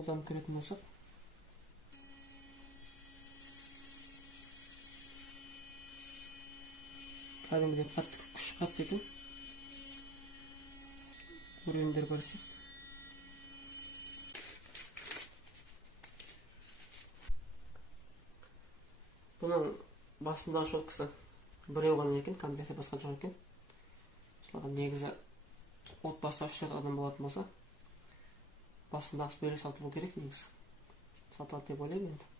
қолданып көретін болсақ, кәдімгідей қатты күш қатты екен. Көргендер бар сияқты. Бұның басындағы щеткасы біреу ғана екен, комплекті басқа жоқ екен. Мысалға негізі отбасыда 3-4 адам болатын болса, басындағысы бөлек сатылу керек негізі. Сатылады деп ойлаймын енді.